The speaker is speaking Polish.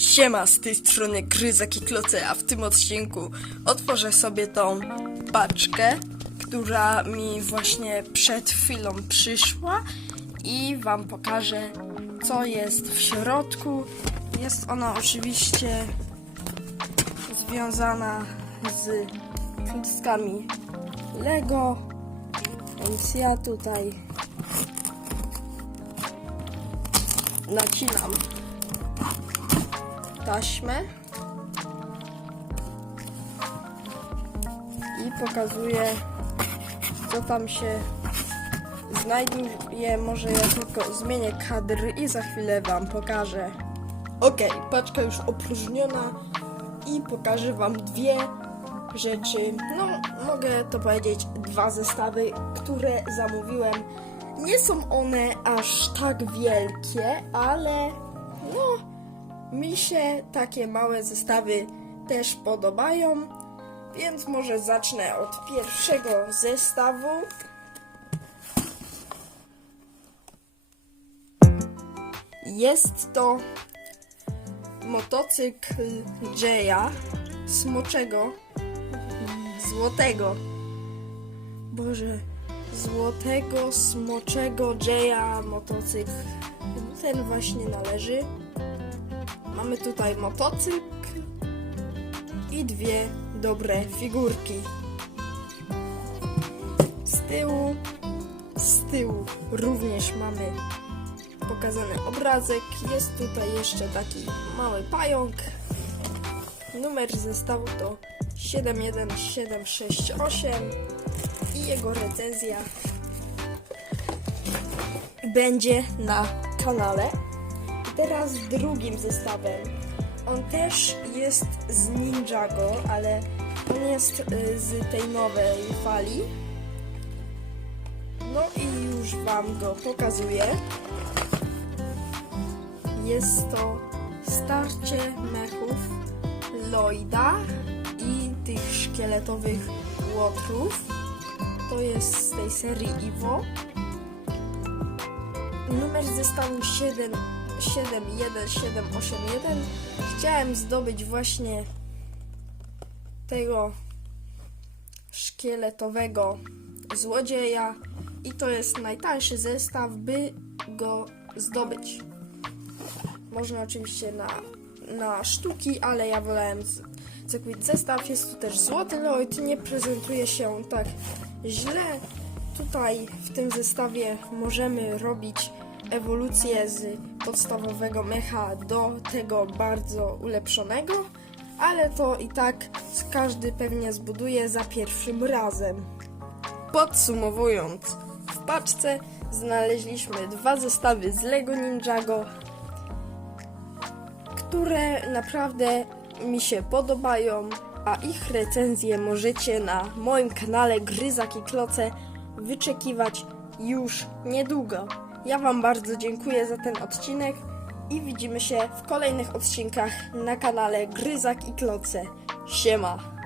Siema, z tej strony Gryzak i Kloce, a w tym odcinku otworzę sobie tą paczkę, która mi właśnie przed chwilą przyszła i wam pokażę, co jest w środku. Jest ona oczywiście związana z kluckami Lego, więc ja tutaj nacinam taśmę i pokazuję co tam się znajduje. Może ja tylko zmienię kadr i za chwilę wam pokażę. Ok, paczka już opróżniona i pokażę wam dwie rzeczy. No, mogę to powiedzieć, dwa zestawy, które zamówiłem. Nie są one aż tak wielkie, ale no, mi się takie małe zestawy też podobają, więc może zacznę od pierwszego zestawu. Jest to motocykl Jaya smoczego, złotego. Boże, złotego smoczego Jaya motocykl. Ten właśnie należy. Mamy tutaj motocykl i dwie dobre figurki. Z tyłu, z tyłu również mamy pokazany obrazek. Jest tutaj jeszcze taki mały pająk. Numer zestawu to 71768 i jego recenzja będzie na kanale. Teraz drugim zestawem. On też jest z Ninjago, ale on jest y, z tej nowej fali. No i już Wam go pokazuję. Jest to starcie mechów Lloyda i tych szkieletowych łotrów. To jest z tej serii Iwo. Numer zestawu 7, 71781. Chciałem zdobyć właśnie tego szkieletowego złodzieja i to jest najtańszy zestaw, by go zdobyć. Można oczywiście na, na sztuki, ale ja wolałem zakupić zestaw. Jest tu też złoty Lloyd, nie prezentuje się tak źle. Tutaj w tym zestawie możemy robić ewolucję z podstawowego mecha do tego bardzo ulepszonego, ale to i tak każdy pewnie zbuduje za pierwszym razem. Podsumowując, w paczce znaleźliśmy dwa zestawy z Lego Ninjago, które naprawdę mi się podobają, a ich recenzje możecie na moim kanale Gryzak i Kloce wyczekiwać już niedługo. Ja Wam bardzo dziękuję za ten odcinek i widzimy się w kolejnych odcinkach na kanale Gryzak i Kloce. Siema!